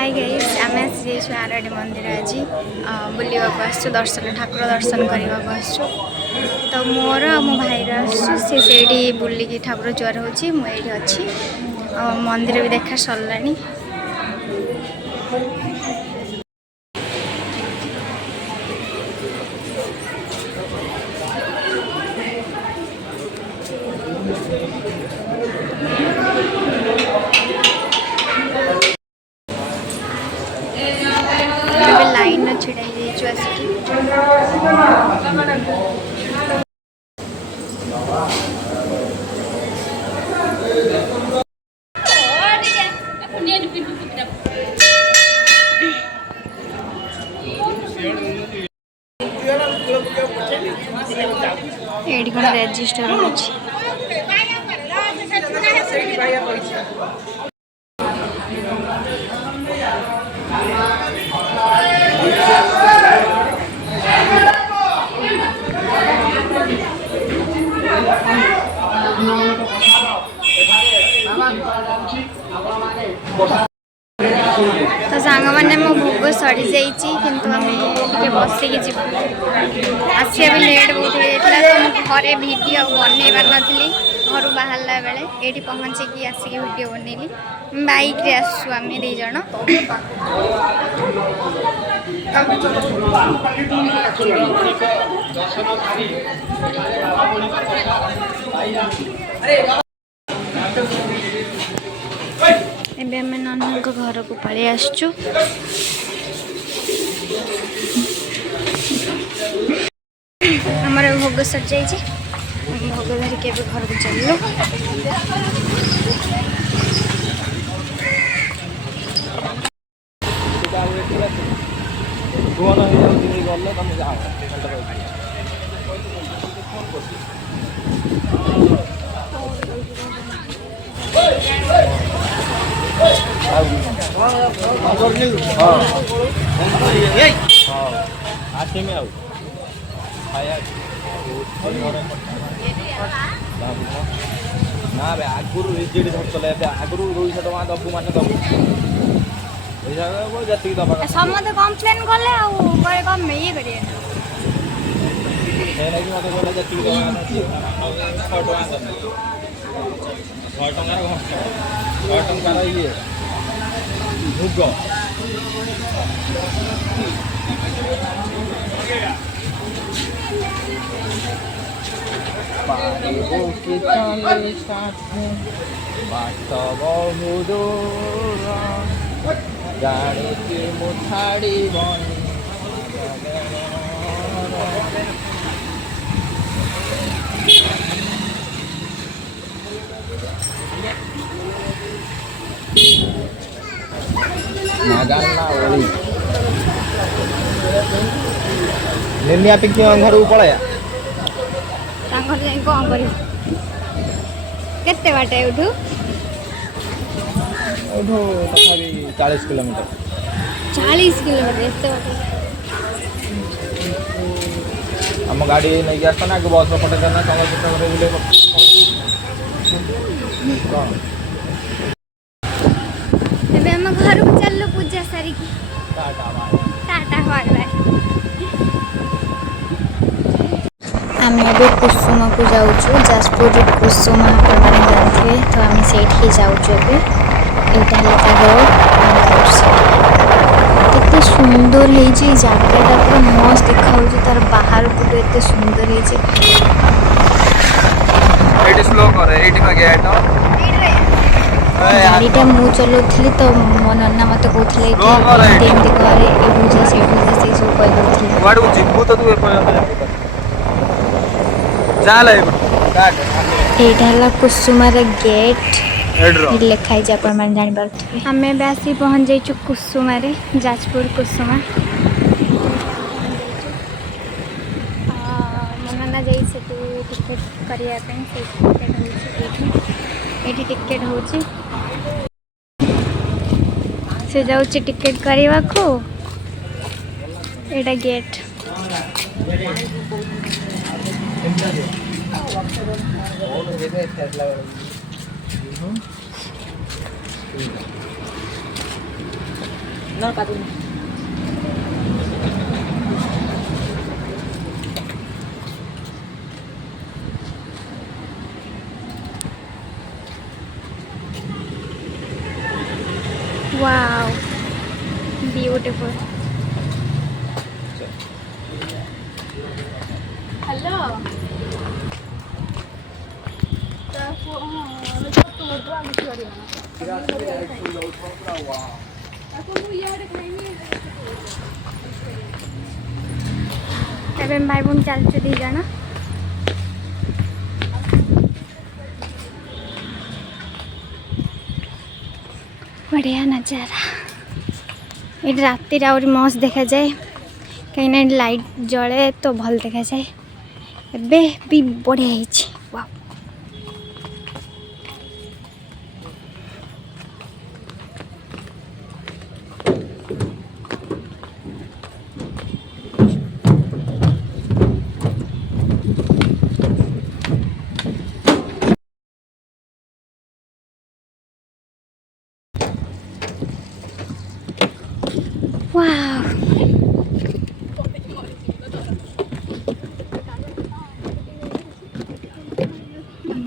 Hi guys आम आसी RD मंदिर आज बुलवा दर्शन ठाकुर दर्शन करने तो मोर मो भाईर आसी बुलिकी ठाकुर ज्वर हो मुझे अच्छी मंदिर भी देखा सरलानी। लाइन छिड़ा एडी कौन रेजिस्टर होछि तो सांग मैंने मो भोग सड़ी जाइए बसिकी जी आसिया भी लेट बहुत हो घरे भिड बनई पार नी घर बाहर बेले ये पहुँचिकी आसिक भिड बनइली बाइक रे आसु आम दी जन एबे आम नन्ना घर को पलि आसचु आमर भोग सर जाइए भोग धरिक घर को चलू ना बे आगुरु रिजेडी धरतले आगुरु 200 टका दबु माने दबु पैसा को जति दबा समते कंप्लेन कले आ करे कम ये करे हे लागि मते बोला जति दबा 100 टका ये भुग पारिबो के चले साथे बास्तव हुदुर जाने के मुठाड़ी बनी नागाना ओली निन्या पिक्की घर को पळया घर जाए कौन कर केते बाटे उठू उठू तथापि 40 किलोमीटर 40 किलोमीटर एते बाटे हम गाड़ी नहीं आस ना बस पटे देना संग बुले एबे हम घर को चललो पूजा सारी की टाटा बाय बाय आम ए कुसुम को जाऊँ जाजपुर कुसुम आपने जानते तो आम से जाऊँ केते सुंदर है जगह पूरा मस्त देखा तार बाहर को एत सुंदर गाड़ीटा मु चलाऊली तो मो नना मत कहते यहाँ कुसुमार गेट लिखाई जान पारे आम आसी पहुँच जाइए कुसुमार जाजपुर कुसुमा मो नाना जा टिकेट करने टिकेट हो से जाऊँ टिकेट करने को एटा गेट ना काटून वाओ ब्यूटीफुल। हेलो ଏବେ ଭାଇ ଭଉଣୀ ଚାଲିଛୁ 2 ଜଣ। बढ़िया नजारा। ये राति आहरी मस्त देखा जाए कहीं लाइट जले तो भल देखा जाए। एबे भी बढ़िया है। वाह वाह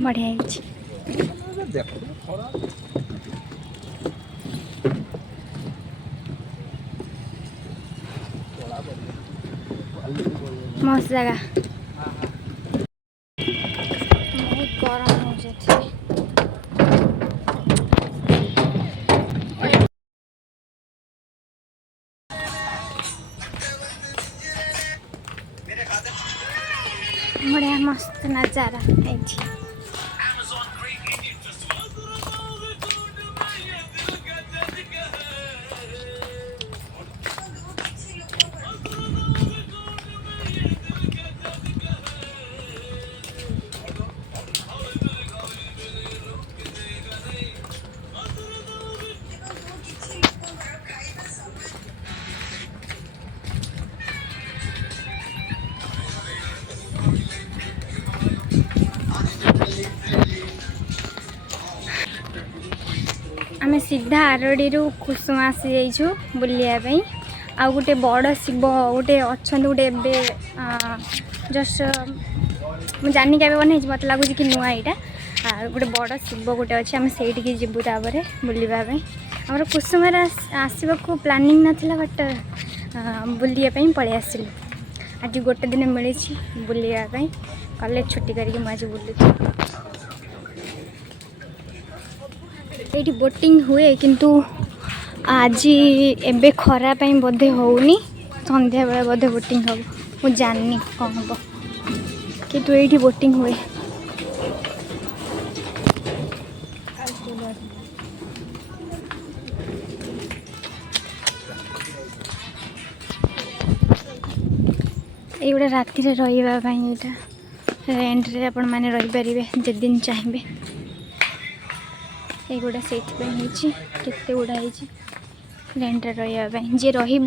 बढ़िया है। मस्त जगह बहुत गरम हो जाती। बढ़िया मस्त नजारा है। आमे सीधा आरडी कुसुम आसी जाइछु बुलिया आ गोटे बड़ शिव गोटे अच्छा गोटे जस्ट मुझे जानी के बन मत लगुच कि नुआ यहाँ गोटे बड़ शिव गोटे अच्छे आम से जीवु तापर बुलवाई आमर कुसुम आसवाक प्लानिंग नाला बट बुलियापाई पलि आसिलु। आज गोटे दिन मिली बुलियापाई कॉलेज छुट्टी करके मुझे बुलूँ। ये बोटिंग हुए किंतु आज एबे खरा पाई बोधे होनी संध्या बेला बोधे बोटिंग हम मुझे जाननी कौन हम किंतु ये बोटिंग हुए। ये गोटे राति रही रेंट रे आपण मैंने रही पारे जिन चाहिए। ये गुड़ा से केते गुड़ा रेंट रही जी रही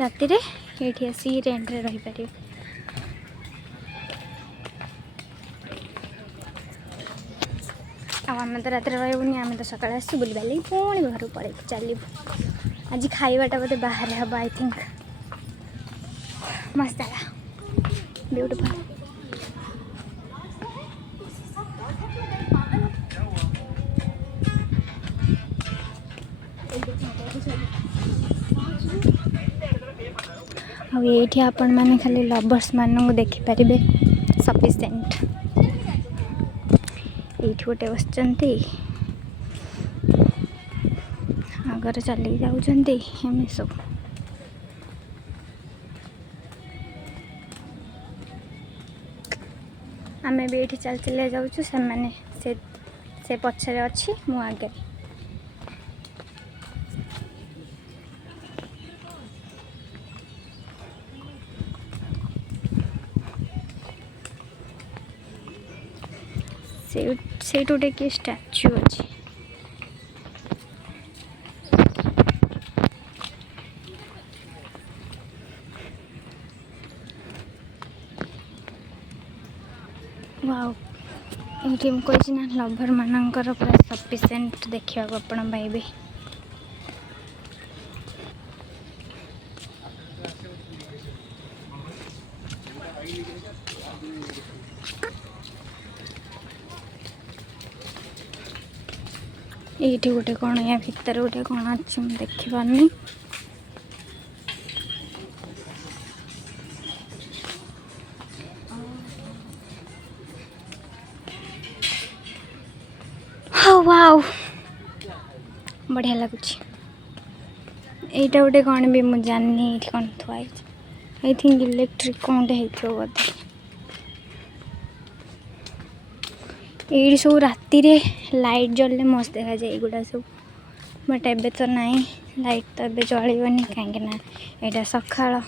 राति ये आसी रेंट रे रही पारे। आम तो रात रही आम तो सका आसू बुलवा लगी पुणी घर पड़े चलू। आज खाइबाटा बोधे बाहर हम आई थिंक। मस्त जगह ब्यूटीफुल। ये आपण मैंने खाली लवर्स मान देखिपारे सफिशिएंट। ये गोटे बस आगर चलिए जाऊँ सब आम भी ये चल चल जाऊँ से पछरे अच्छी मु आगे। से गोटे किए स्टाच्यू अच्छी। वाओ ये कही ना लभर मानकर पूरा सफिशिएंट देखा आपण पाइबे। ये गोटे कौन या भितर गोटे कौन अच्छे मुझे देखी पारनी वाओ बढ़िया लगुच एटा गोटे कौन भी मुझे जाननी ये कौन थुआई आई थिंक इलेक्ट्रिक कौन हो बोधे ये सब राति रे लाइट जलले मस्त देखा जाए गुड़ा सब बट एबे तो नहीं लाइट तो एबे जलबनी कहीं यहाँ सकाळ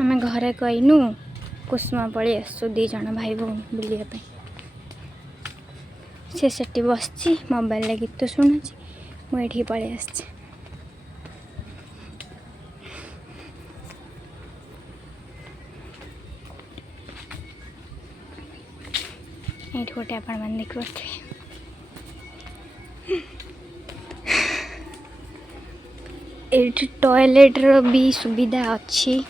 आम घरे कहनु कुसुमा पड़ी आसु दी जन भाई भौन बुलापी से बस मोबाइल गीत शुणुची मुझे पलि आस गोटे आपण मैंने देख पारे ये टॉयलेट रो भी सुविधा अच्छी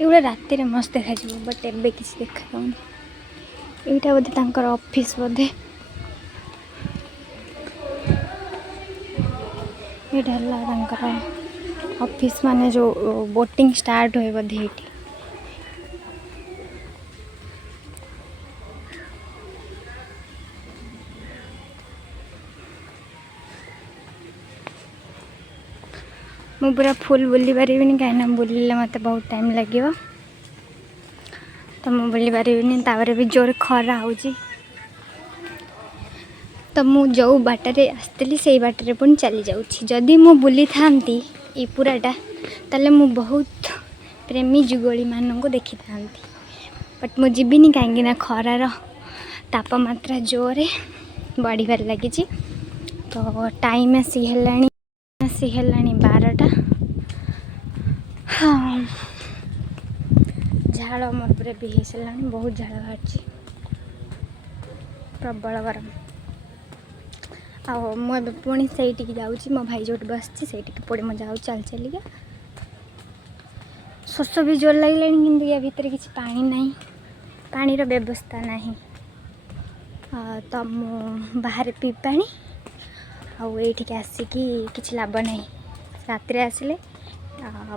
ये राति रे मस्त देखा बट एबे किसी देखा यहाँ बोधे तांकर ऑफिस बोधे ये ऑफिस माने जो बोटिंग स्टार्ट हुए बोधे ये मु पूरा फुल बुली पारि कहीं बुलिले मत बहुत टाइम लगे तो मुझे बुली पारि भी जोर खरा हो तो मु जो बाटरे आसती से बाटरे पुणी चली जाऊँगी जदि मु बुली था ये पूराटा ताले मु बहुत प्रेमी जुगली मान को देखी था बट मु जीविनी कहीं खरार तापमात्रा जोरे बढ़िबार लगी तो टाइम आसी है 12टा हाँ झाड़ मोर पूरे भी हो सारा बहुत झाड़ बाहर प्रबल गरम आ मुझे पुणी से जाऊँगी मो भाई जो बस से पुणी मुझे जाऊँ चल चलिया शोष भी जोर लगे कि या भितर किसी पानी नहीं पानी व्यवस्था नहीं तो मु बाहर पी पानी आठिक आसिकी किसी लाभ नहीं रात आसिले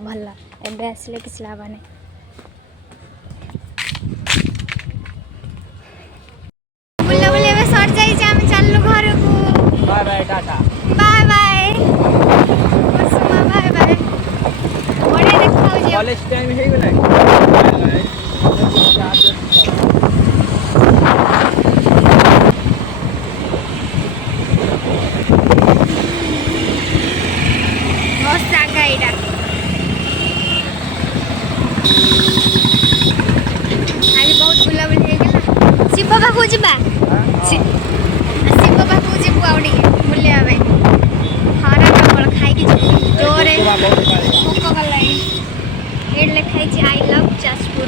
भल एबे आसिले किसी लाभ नहीं बुला बुला एबे सर जाई जे हम चललु घर को bye bye tata bye bye Kusuma bye bye बड़े देखाउ जे कॉलेज टाइम हे गेलै बाय शिव पाखु जा शिव पाखु जीवु आउे बुलिया हरा प्रबल खाई जोरे भोक कला ये लिखाई आई लव जाजपुर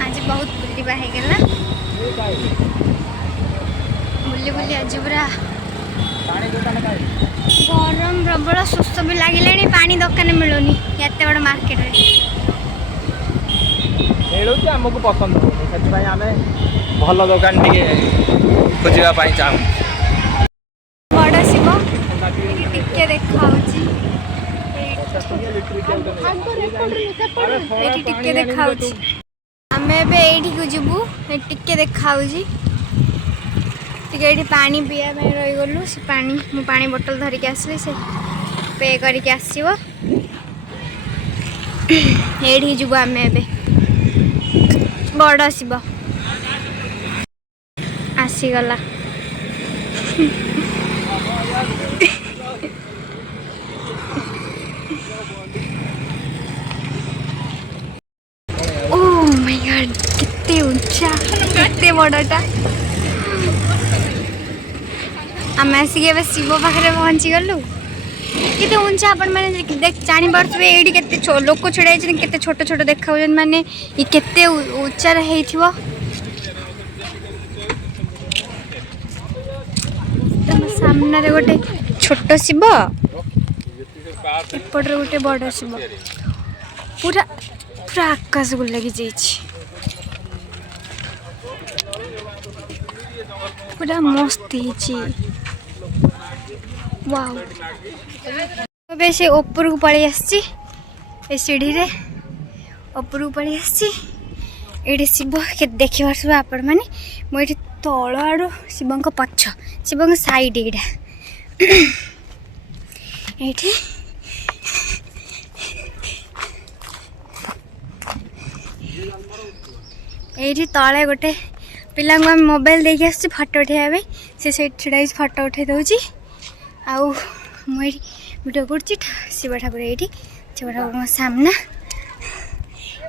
आज बहुत बुलवा होगला बुली बुली आज पूरा गरम प्रबल सुस्थ भी लगे पानी दुकान मिलूनी एत बड़ मार्केट मिलूँ आमको पसंद हो आम भल दुकान खोजा चाहूँ बड़ शिव टिके देखा टिके देखा आम एठी जीवु टिके देखा टिके पानी पीवा रही गलु से पानी मु पानी बोतल धरिक आसली से पे करके आसो एठी जीवु आम ए बड़ शिव आसीगला ओह माय गॉड कितने ऊंचा कितने बड़टा आम आसिक शिव पाखे पहुँची गलु केते उंचा आपण माने देख जानि पारथबे एडी केते लोक छुड़ाई छन केते छोट छोट देखा होजन माने ई केते उच्चा हेइथिबो तम सामने रे गोटे छोट शिव एपटर गोटे बड़ शिव पूरा पूरा आकाश को लगी जाइछि पूरा मस्त हेछि वाओ अबे से ऊपर को पड़ी आसी ए सीढ़ी रे ऊपर को पड़ी आसी एडी शिव के देखिबार सब आपण माने मो एठी तळ आडो शिवंक पछ शिवंक साइड एडा एठी एठी तळे गोटे पिला मोबाइल देखि आसी फोटो उठाइबे से छिड़ा फोटो उठे दउची आउ मुझे वीडियो कर शिव ठाकुर ये शिव ठाकुर सामना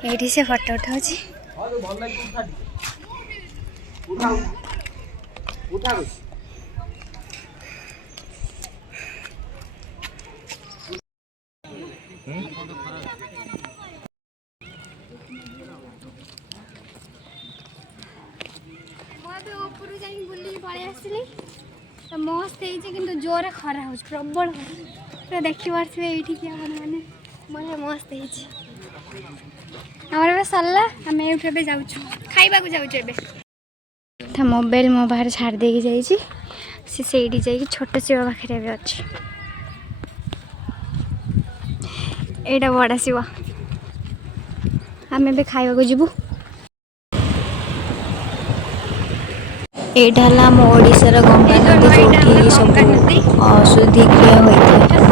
ये से फोटो उठाऊ तो मस्त है जोर खरा हो प्रबल पूरा देखी पारे ये मैंने बड़े मस्त है सरला आम ये जाऊँ खाइबा जाऊँ मोबाइल मो बाहर छाड़ दे जाइए जा छोट शिव पाखे भी अच्छे यहाँ बड़ा शिव आम ए खाइबा जीवु एटा हला हम ओडिशार गंगा नदी जो सब शुद्धिक्रिया होता है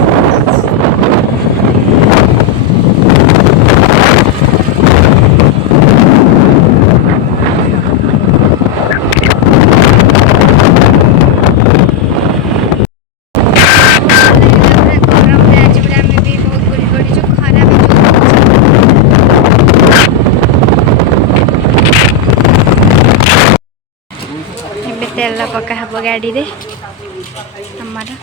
तेल पका हम गाड़ी रे हमारा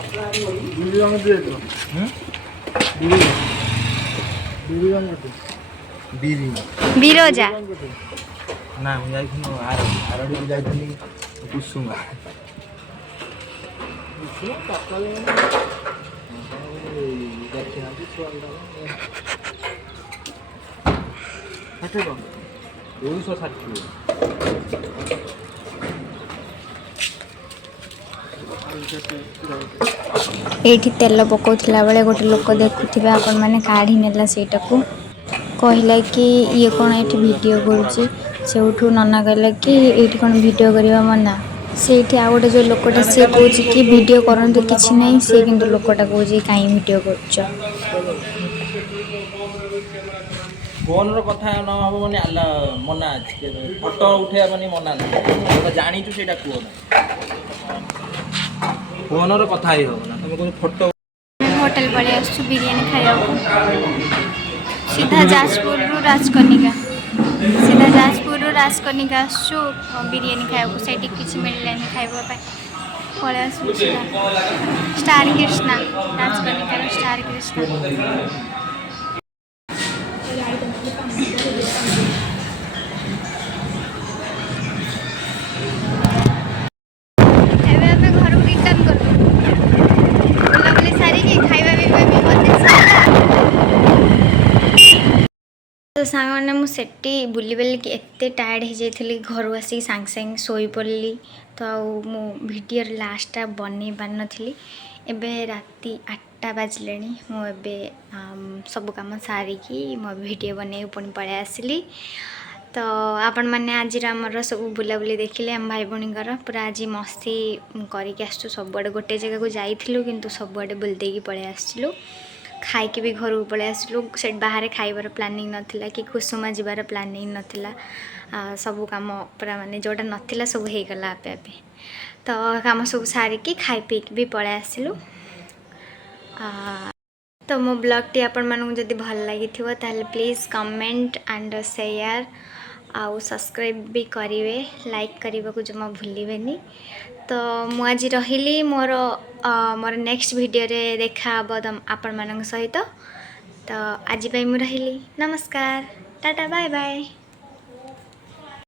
बिरोजा ना आरडी जाइथनी कुसुमा एठी तेल पकाउथिला बेले गोटे लोक देखुथिबे आपण माने काढी नेला सेटा को कहला कि ये कौन ये वीडियो करुच्ची से नना कहला कि ये कौन वीडियो करवा मना से आ गोटे जो लोकटा सी कौन कि वीडियो करते कि ना सी कि लोकटा कौन कहीं वीडियो कर फोन रो कथा न हबो माने मना फोटो उठे माने मना ना जानी छु सेटा को फोन रो कथा ही हो ना तुम कोन फोटो होटल पड़े आसु बिरयानी खाया सीधा जाजपुर रु राजकनिका सीधा जाजपुर रु राजकनिका आसु बिरयानी खाया सेठी किछि मिललानी खाइबा पाई पळे आसु स्टार कृष्णा राजकनिका स्टार कृष्णा तो सांग मैंने मुझे बुली कि एत टायर्ड हो जाइली घर आसिक सांग सांग शोई पड़ली तो मो वीडियो लास्टा बन पार नी एबे राति 8टा बाजले मुझे सब कम सारिकी मो वीडियो बन पुणी पलि आसली तो आपण मैंने आज आमर सब बुलाबुली देखिले आम भाई भौणीकर पूरा आज मस्ती करके आसु सबुआड़े गोटे जगह को जाइलु किंतु सबुआड़े बुलदेकी पलि आसलु खाइकी भी घर को पलि आसलु से बाहर खाइबार प्लानिंग नथिला कि कुसुमा जीवार प्लानिंग नथिला सब काम पूरा माने जोटा नथिला सब हो गला आपे आपे तो काम सब सारिकी खाई पीक भी पलि आसलु तो मो ब्लॉग टी आपण मानू जदि भल लगी ताले प्लीज़ कमेंट एंड शेयर आउ सब्सक्राइब भी करेंगे लाइक करने को जमा भूलें तो मुझे रही मोर मोर नेक्स्ट वीडियो रे देखा आपण मान सहित तो आज मुझे रही नमस्कार टाटा बाय बाय।